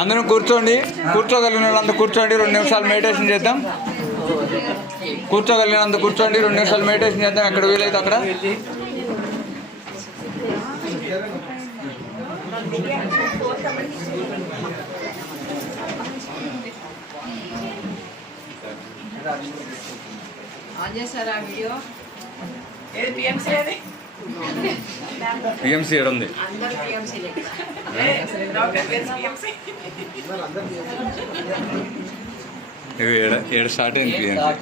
అందరం కూర్చోండి, కూర్చోగలిగినంత కూర్చోండి. 2 నిమిషాలు మెడిటేషన్ చేద్దాం. కూర్చోగలిగినంత కూర్చోండి, 2 నిమిషాలు మెడిటేషన్ చేద్దాం. ఎక్కడ వీలైతే అక్కడ. పిఎంసీ ఉంది. ఏడు స్టార్ట్ అయింది పిఎంసీ.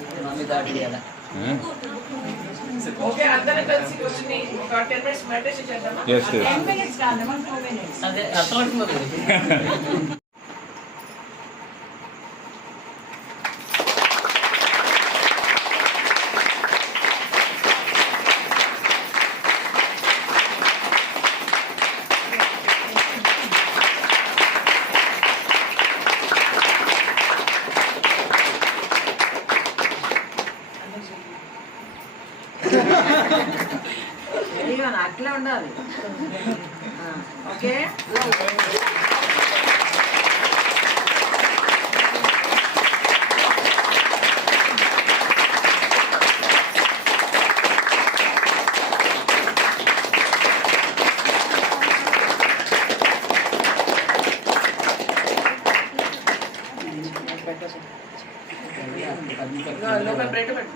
అట్లా ఉండాలి. ఓకే, బ్రెడ్ పెట్టు.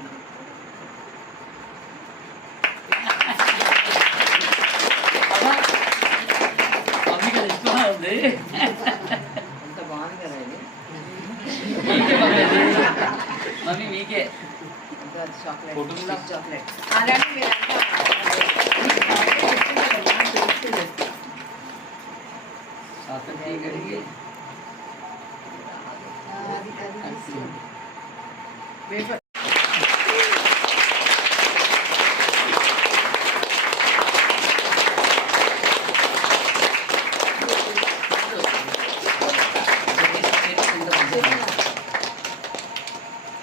ఎంత బాగుంది కదా ఇది. మమ్మీ మీకే చాక్లెట్ చాక్లెట్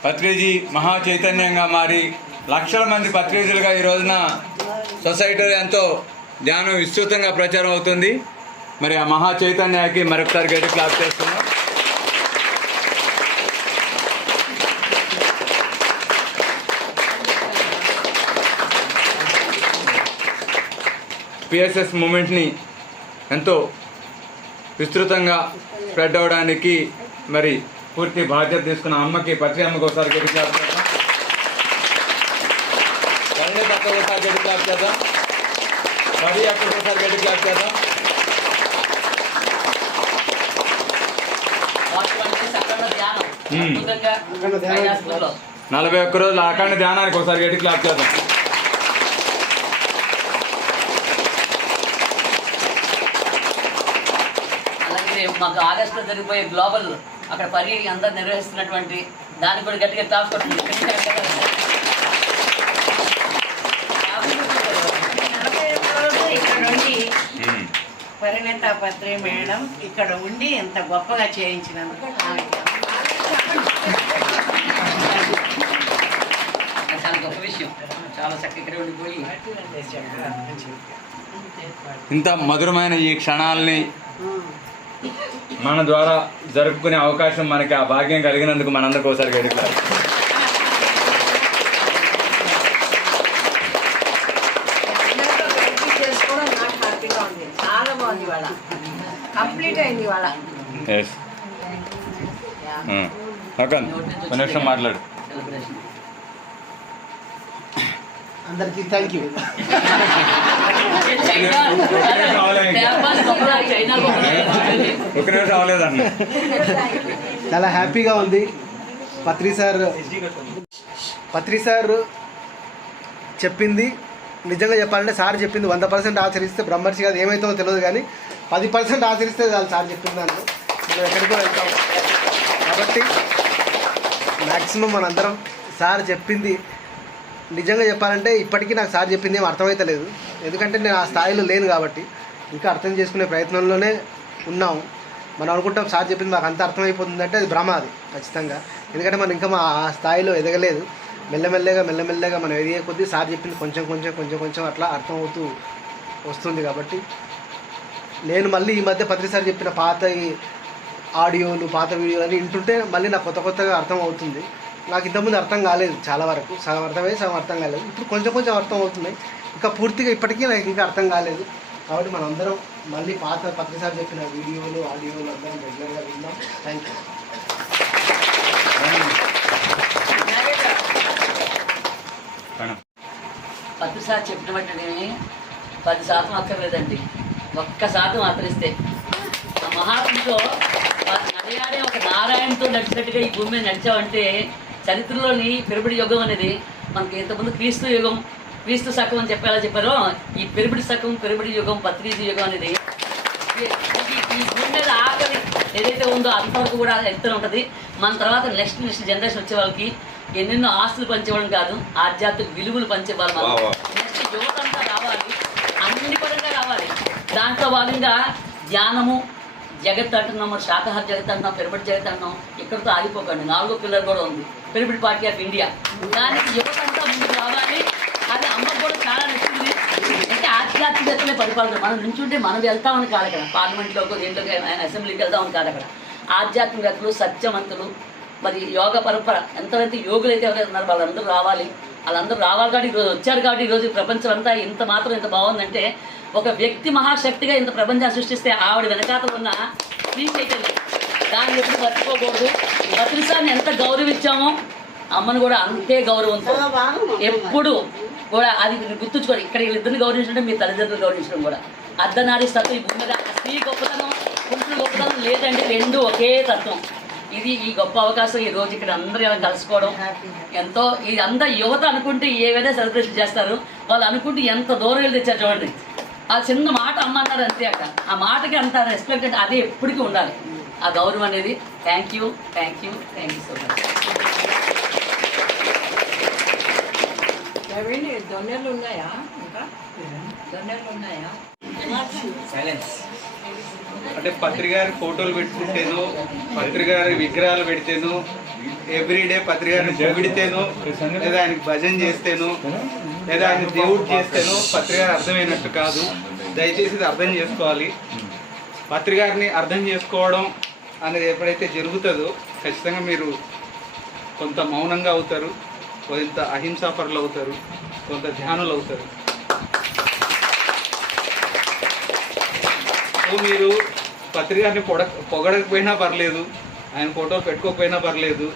పత్రిజీ మహా చైతన్యంగా మారి లక్షల మంది పత్రిజీలుగా ఈ రోజున సొసైటీలో ఎంతో ధ్యానం విస్తృతంగా ప్రచారం అవుతుంది. మరి ఆ మహా చైతన్యానికి మరొకసారి గట్టి క్లాస్ చేస్తున్నాం. పిఎస్ఎస్ మూమెంట్ని ఎంతో విస్తృతంగా స్ప్రెడ్ అవ్వడానికి మరి పూర్తి బాధ్యత తీసుకున్న అమ్మకి, పత్రి అమ్మకి ఒకసారి గట్టి క్లాస్ చేద్దాం. ఒకసారి గట్టి క్లాస్ చేద్దాం. రవి అక్కడికి ఒకసారి గట్టి క్లాస్ చేద్దాం. 41 రోజులు అఖండ ధ్యానానికి ఒకసారి గట్టి క్లాస్ చేద్దాం. అలాగే మాకు ఆగస్టులో జరిగిపోయే గ్లోబల్ అక్కడ పని అందరు నిర్వహిస్తున్నటువంటి దానికి కూడా గట్టిగా తాపు కొట్టింది. ఇక్కడ నుండి పరిణత పత్రి మేడం ఇక్కడ ఉండి ఎంత గొప్పగా చేయించినందుకు చాలా గొప్ప విషయం. చాలా చక్కగా ఉండిపోయి ఇంత మధురమైన ఈ క్షణాలని మన ద్వారా జరుపుకునే అవకాశం మనకి, ఆ భాగ్యం కలిగినందుకు మనందరికీ ఒకసారి గడిపారు. చేసుకోవడం నాకు హ్యాపీగా ఉంది. చాలా బాగుంది. ఇవాళ కంప్లీట్ అయింది. ఇవాళ ఒక నిమిషం మాట్లాడు. అందరికీ థ్యాంక్ యూ. ఒక నిమిషం అవ్వలేదన్న. చాలా హ్యాపీగా ఉంది. పత్రి సార్ చెప్పింది నిజంగా చెప్పాలంటే సార్ చెప్పింది 100% ఆచరిస్తే బ్రహ్మర్షి కాదు ఏమవుతుందో తెలియదు, కానీ 10% ఆచరిస్తే చాలు సార్ చెప్పిన దాంట్లో మనం ఎక్కడికో వెళ్తాం. కాబట్టి మ్యాక్సిమం మనందరం సార్ చెప్పింది నిజంగా చెప్పాలంటే ఇప్పటికీ నాకు సార్ చెప్పింది ఏం అర్థమవుతలేదు. ఎందుకంటే నేను ఆ స్థాయిలో లేను కాబట్టి ఇంకా అర్థం చేసుకునే ప్రయత్నంలోనే ఉన్నాము. మనం అనుకుంటాం సార్ చెప్పింది మాకు అంత అర్థమైపోతుందంటే అది భ్రమ, అది ఖచ్చితంగా. ఎందుకంటే మనం ఇంకా ఆ స్థాయిలో ఎదగలేదు. మెల్లమెల్లగా మనం ఎదిగే కొద్దీ సార్ చెప్పింది కొంచెం అట్లా అర్థమవుతూ వస్తుంది. కాబట్టి నేను మళ్ళీ ఈ మధ్య పత్రి సార్ చెప్పిన పాత ఆడియోలు పాత వీడియోలు వింటుంటే మళ్ళీ నాకు కొత్తగా అర్థం అవుతుంది. నాకు ఇంతకుముందు అర్థం కాలేదు, చాలా వరకు సగం అర్థమై సగం అర్థం కాలేదు. ఇప్పుడు కొంచెం అర్థం అవుతున్నాయి. ఇంకా పూర్తిగా ఇప్పటికీ నాకు ఇంకా అర్థం కాలేదు. కాబట్టి మనం అందరం మళ్ళీ పాత పత్రి సార్ చెప్పిన వీడియోలు ఆడియోలు అందరం రెగ్యులర్గా విందాం. Thank you. పత్రిసారి చెప్పినటువంటి 10% అక్కర్లేదండి, 1% ఆచరిస్తే ఆ మహాత్ముతో నడియాడే ఒక నారాయణతో నడిచినట్టుగా ఈ భూమి మీద నడిచామంటే చరిత్రలోని పిరమిడ్ యుగం అనేది మనకి ఇంతకుముందు క్రీస్తు శకం అని చెప్పేలా చెప్పారో ఈ పిరమిడ్ యుగం పత్రిజీ యుగం అనేది ఈ భూమి మీద ఆకలి ఏదైతే ఉందో అంతవరకు కూడా ఎత్తున ఉంటుంది. మన తర్వాత నెక్స్ట్ జనరేషన్ వచ్చే వాళ్ళకి ఎన్నెన్నో ఆస్తులు పంచేవాళ్ళం కాదు, ఆధ్యాత్మిక విలువలు పంచేవాళ్ళు. మనం నెక్స్ట్ యువత అంతా రావాలి, అన్ని పరంగా రావాలి. దాంట్లో భాగంగా ధ్యానము జగత్ అంటున్నాం, శాకాహార జగత్ అంటున్నాం, పిరమిడ్ జగత్ అంటున్నాం. ఇక్కడితో ఆగిపోకండి, 4వ పిల్లర్ కూడా ఉంది, పిరమిడ్ పార్టీ ఆఫ్ ఇండియా. దానికి యువత అంతా ముందుకు రావాలి. అది అమ్మకు కూడా చాలా నచ్చింది. అంటే ఆధ్యాత్మికతలే పరిపాలన. మనం నుంచుంటే మనం వెళ్తామని కాదు అక్కడ, పార్లమెంట్లోకి దేంట్లోకి అసెంబ్లీకి వెళ్తామని కాదు అక్కడ. ఆధ్యాత్మికతలు సత్యవంతులు మరి యోగ పరంపర ఎంతమంది యోగులు అయితే ఎవరైతే ఉన్నారో వాళ్ళందరూ రావాలి. కాబట్టి ఈరోజు వచ్చారు. కాబట్టి ఈరోజు ప్రపంచం అంతా ఇంత బాగుందంటే ఒక వ్యక్తి మహాశక్తిగా ఇంత ప్రపంచాన్ని సృష్టిస్తే ఆవిడ వెనకాతలు ఉన్న శ్రీ చైతన్యం, దాన్ని ఎప్పుడు మర్చిపోకూడదు. పత్రిసాన్ని ఎంత గౌరవించామో అమ్మను కూడా అంతే గౌరవంతో ఎప్పుడు కూడా అది గుర్తుంచుకోండి. ఇక్కడ వీళ్ళిద్దరిని గౌరవించడం మీ తల్లిదండ్రులు గౌరవించడం కూడా అర్ధనారీ తత్వం. ఈ భూమి మీద స్త్రీ గొప్పతనం పురుషుల గొప్పతనం లేదండి, రెండు ఒకే తత్వం. ఇది ఈ గొప్ప అవకాశం ఈ రోజు ఇక్కడ అందరూ కలుసుకోవడం ఎంతో. ఇది అంతా యువత అనుకుంటే ఏవైనా సెలబ్రేషన్ చేస్తారు, వాళ్ళు అనుకుంటే ఎంత దూరం వెళ్ళి తెచ్చారు చూడండి. ఆ చిన్న మాట అమ్మ అన్నారు అంతే. అక్కడ ఆ మాటకి అంత రెస్పెక్ట్ అంటే అదే ఎప్పటికీ ఉండాలి, ఆ గౌరవం అనేది. Thank you so much. దొన్నెలు ఉన్నాయా? ఇంకా దొన్నెలు ఉన్నాయా? అంటే పత్రికారి ఫోటోలు పెట్టుకుంటేను, పత్రికారి విగ్రహాలు పెడితేను, ఎవ్రీడే పత్రికారిని పొగిడితేను, లేదా ఆయనకి భజన చేస్తేను, లేదా ఆయన దేవుడు చేస్తేను పత్రికారి అర్థమైనట్టు కాదు. దయచేసి ఇది అర్థం చేసుకోవాలి. పత్రికారిని అర్థం చేసుకోవడం అనేది ఎప్పుడైతే జరుగుతుందో ఖచ్చితంగా మీరు కొంత మౌనంగా అవుతారు, కొంత అహింసాపరులు అవుతారు, కొంత ధ్యానులు అవుతారు. సో మీరు పత్రికారిని పొగడకపోయినా పర్లేదు, ఆయన ఫోటోలు పెట్టుకోకపోయినా పర్లేదు,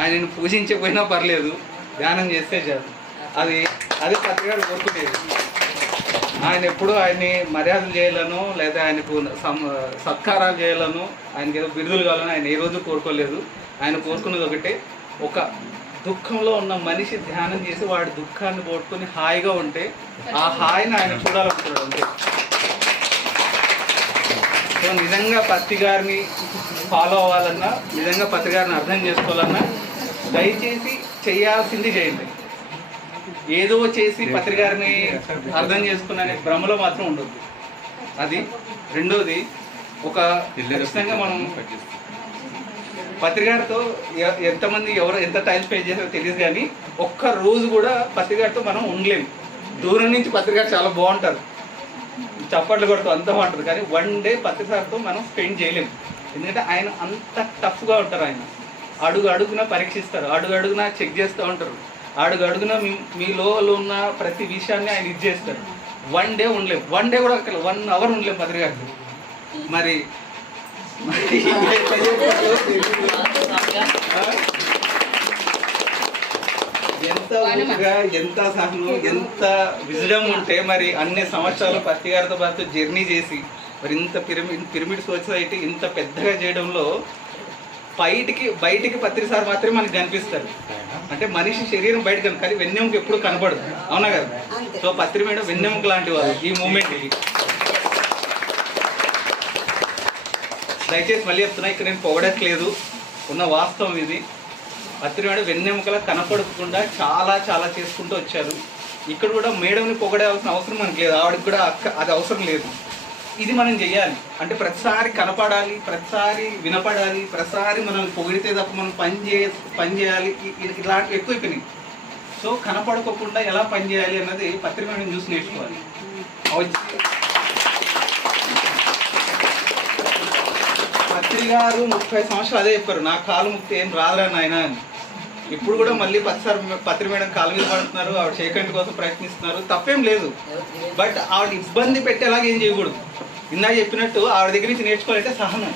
ఆయనను పూజించకపోయినా పర్లేదు, ధ్యానం చేస్తే చాలు. అది పత్రికారు కోరుకునేది. ఆయన ఎప్పుడూ ఆయన్ని మర్యాదలు చేయాలను, లేదా ఆయనకు సత్కారాలు చేయాలను, ఆయనకి ఏదో బిరుదులు కావాలని ఆయన ఏ రోజు కోరుకోలేదు. ఆయన కోరుకున్నది ఒకటే, ఒక దుఃఖంలో ఉన్న మనిషి ధ్యానం చేసి వాడి దుఃఖాన్ని పోట్టుకొని హాయిగా ఉంటే ఆ హాయిని ఆయన చూడాలనుకున్నాడు అంతే. సో నిజంగా పత్రికారిని ఫాలో అవ్వాలన్నా, నిజంగా పత్రికారిని అర్థం చేసుకోవాలన్నా దయచేసి చేయాల్సింది చేయండి. ఏదో చేసి పత్రికారిని అర్థం చేసుకున్న భ్రమలో మాత్రం ఉండదు. అది రెండోది, ఒక ఖచ్చితంగా మనం పత్రికారితో ఎంతమంది ఎంత టైం స్పెండ్ చేస్తారో తెలియదు, కానీ ఒక్క రోజు కూడా పత్రికారితో మనం ఉండలేము. దూరం నుంచి పత్రికారు చాలా బాగుంటారు, చప్పట్లు కొడుతూ అంతా బాగుంటుంది, కానీ 1 డే పత్రికారితో మనం స్పెండ్ చేయలేము. ఎందుకంటే ఆయన అంత టఫ్గా ఉంటారు. ఆయన అడుగున పరీక్షిస్తారు, అడుగున చెక్ చేస్తూ ఉంటారు, అడుగున మీలో ఉన్న ప్రతి విషయాన్ని ఆయన ఇది చేస్తారు. 1 డే ఉండలేము, 1 డే కూడా 1 అవర్ ఉండలేము పత్రికారితో. మరి ఎంత ఊరుగా, ఎంత సహనం, ఎంత విజడమ్ ఉంటే మరి అన్ని సంవత్సరాలు పత్రికారితో పాటు జర్నీ చేసి మరి ఇంత పిరమిడ్ సొసైటీ ఇంత పెద్దగా చేయడంలో బయటికి పత్రిసారి మాత్రమే మనకి కనిపిస్తారు. అంటే మనిషి శరీరం బయట కానీ వెన్నెముక ఎప్పుడు కనపడదు, అవునా కదా? సో పత్రి మేడం వెన్నెముక లాంటి వాళ్ళు ఈ మూమెంట్కి. దయచేసి మళ్ళీ చెప్తున్నా, ఇక్కడ నేను పొగడట్లేదు, ఉన్న వాస్తవం ఇది. పత్రి మేడం వెన్నెముకలా కనపడకుండా చాలా చేసుకుంటూ వచ్చారు. ఇక్కడ కూడా మేడంని పొగడాల్సిన అవసరం మనకు లేదు, ఆవిడకి కూడా అది అవసరం లేదు. ఇది మనం చెయ్యాలి. అంటే ప్రతిసారి కనపడాలి, ప్రతిసారి వినపడాలి, ప్రతిసారి మనం పొగిడితే తప్ప మనం పని చేయాలి, ఇలాంటివి ఎక్కువైపోయినాయి. సో కనపడుకోకుండా ఎలా పనిచేయాలి అన్నది పత్రిక మేడం చూసి నేర్చుకోవాలి. పత్రి గారు 30 సంవత్సరాలు అదే చెప్పారు, నా కాలు ముక్తి ఏం రాదురా నాయన అని. ఇప్పుడు కూడా మళ్ళీ పత్రి మేడం కాలు మీద పడుతున్నారు, ఆవిడ చేయకండి కోసం ప్రయత్నిస్తున్నారు, తప్పేం లేదు. బట్ ఆవిడ ఇబ్బంది పెట్టేలాగా ఏం చేయకూడదు. ఇందాక చెప్పినట్టు ఆవిడ దగ్గర నుంచి నేర్చుకోవాలంటే సహనం.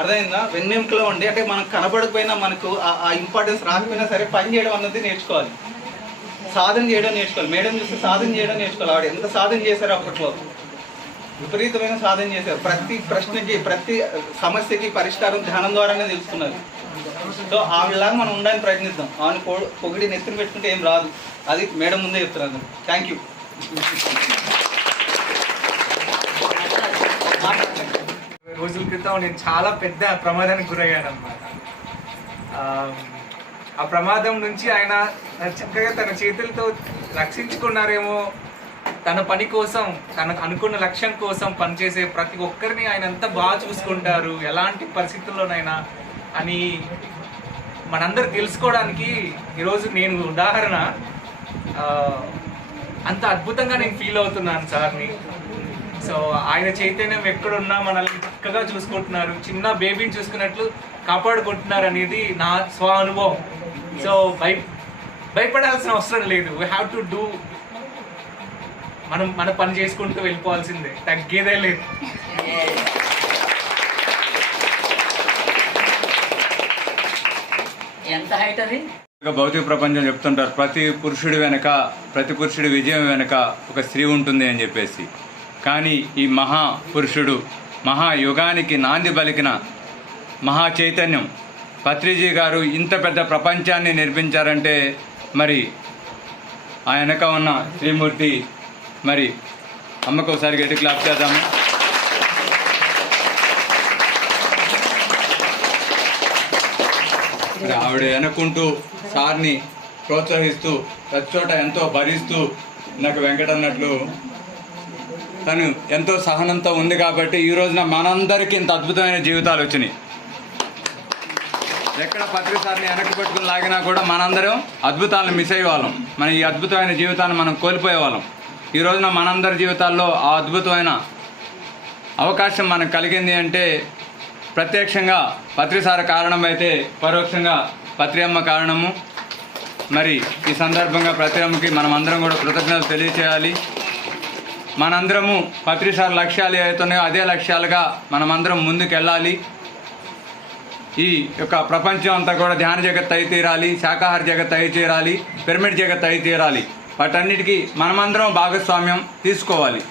అర్థమైందా? వెన్నెముకలో ఉండి అంటే మనకు కనపడకపోయినా మనకు ఆ ఇంపార్టెన్స్ రాకపోయినా సరే పని చేయడం అన్నది నేర్చుకోవాలి, సాధన చేయడం నేర్చుకోవాలి. మేడం చూస్తే సాధన చేయడం నేర్చుకోవాలి. ఆవిడ ఎంత సాధన చేశారు, అప్పట్లో విపరీతమైన సాధన చేశారు. ప్రతి ప్రశ్నకి ప్రతి సమస్యకి పరిష్కారం ధ్యానం ద్వారానే తెలుసుకున్నారు. సో ఆవిడలాగా మనం ఉండడానికి ప్రయత్నిద్దాం. ఆమెను పొగిడి నెత్తిన పెట్టుకుంటే ఏం రాదు, అది మేడం ముందే చెప్తున్నారు. Thank you. రోజుల క్రితం నేను చాలా పెద్ద ప్రమాదానికి గురయ్యాను అనమాట. ఆ ప్రమాదం నుంచి ఆయన చక్కగా తన చేతులతో రక్షించుకున్నారేమో. తన పని కోసం, తనకు అనుకున్న లక్ష్యం కోసం పనిచేసే ప్రతి ఒక్కరిని ఆయన ఎంత బాగా చూసుకుంటారు, ఎలాంటి పరిస్థితుల్లోనైనా అని మనందరూ తెలుసుకోవడానికి ఈరోజు నేను ఉదాహరణ. అంత అద్భుతంగా నేను ఫీల్ అవుతున్నాను సార్ని. సో ఆయన చైతన్యం ఎక్కడున్నా మనల్ని చక్కగా చూసుకుంటున్నారు, చిన్న బేబీని చూసుకున్నట్లు కాపాడుకుంటున్నారు అనేది నా స్వ అనుభవం. సో భయపడాల్సిన అవసరం లేదు. వీ హ్యావ్ టు డూ, మనం మన పని చేసుకుంటూ వెళ్ళిపోవాల్సిందే, తగ్గేదే లేదు. ఎంత హైట్ అది? భౌతిక ప్రపంచం చెప్తుంటారు, ప్రతి పురుషుడి విజయం వెనుక ఒక స్త్రీ ఉంటుంది అని చెప్పేసి. కానీ ఈ మహాపురుషుడు, మహాయుగానికి నాంది పలికిన మహా చైతన్యం పత్రిజీ గారు ఇంత పెద్ద ప్రపంచాన్ని నిర్మించారంటే మరి ఆ వెనక ఉన్న శ్రీమూర్తి, మరి అమ్మకు ఒకసారి గట్టి క్లాప్ చేద్దాము. ఆవిడ వెనుకుంటూ సార్ని ప్రోత్సహిస్తూ ప్రతి చోట ఎంతో భరిస్తూ, నాకు వెంకట అన్నట్లు తను ఎంతో సహనంతో ఉంది కాబట్టి ఈ రోజున మనందరికీ ఇంత అద్భుతమైన జీవితాలు వచ్చినాయి. ఎక్కడ పత్రి సార్ని వెనక్కి పెట్టుకుని లాగినా కూడా మనందరం అద్భుతాలను మిస్ అయ్యేవాళ్ళం. మన ఈ అద్భుతమైన జీవితాన్ని మనం కోల్పోయేవాళ్ళం. ఈ రోజున మనందరి జీవితాల్లో ఆ అద్భుతమైన అవకాశం మనకు కలిగింది అంటే ప్రత్యక్షంగా పత్రి సార్ కారణం అయితే పరోక్షంగా పత్రి అమ్మ కారణము. మరి ఈ సందర్భంగా పత్రి అమ్మకి మనం అందరం కూడా కృతజ్ఞతలు తెలియచేయాలి. మనందరము పత్రి సార్ లక్ష్యాలు ఏవైతున్నాయో అదే లక్ష్యాలుగా మనమందరం ముందుకెళ్ళాలి. ఈ యొక్క ప్రపంచం అంతా కూడా ధ్యాన జగత్ అయి తీరాలి, శాకాహార జగత్ అయి తీరాలి, పిరమిడ్ జగత్ అయి తీరాలి. వాటన్నిటికీ మనమందరం భాగస్వామ్యం తీసుకోవాలి.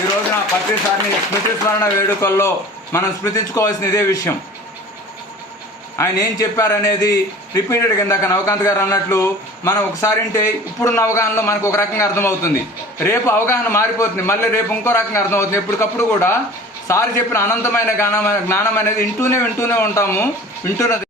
ఈ రోజున పత్రి సార్ని స్మృతి స్మరణ వేడుకల్లో మనం స్మృతించుకోవాల్సిన ఇదే విషయం. ఆయన ఏం చెప్పారనేది రిపీటెడ్గా ఇందాక నవకాంత్ గారు అన్నట్లు మనం ఒకసారి అంటే ఇప్పుడున్న అవగాహనలో మనకు ఒక రకంగా అర్థమవుతుంది, రేపు అవగాహన మారిపోతుంది, మళ్ళీ రేపు ఇంకో రకంగా అర్థమవుతుంది. ఎప్పటికప్పుడు కూడా సార్ చెప్పిన అనంతమైన జ్ఞానం అనేది వింటూనే ఉంటాము. వింటున్నది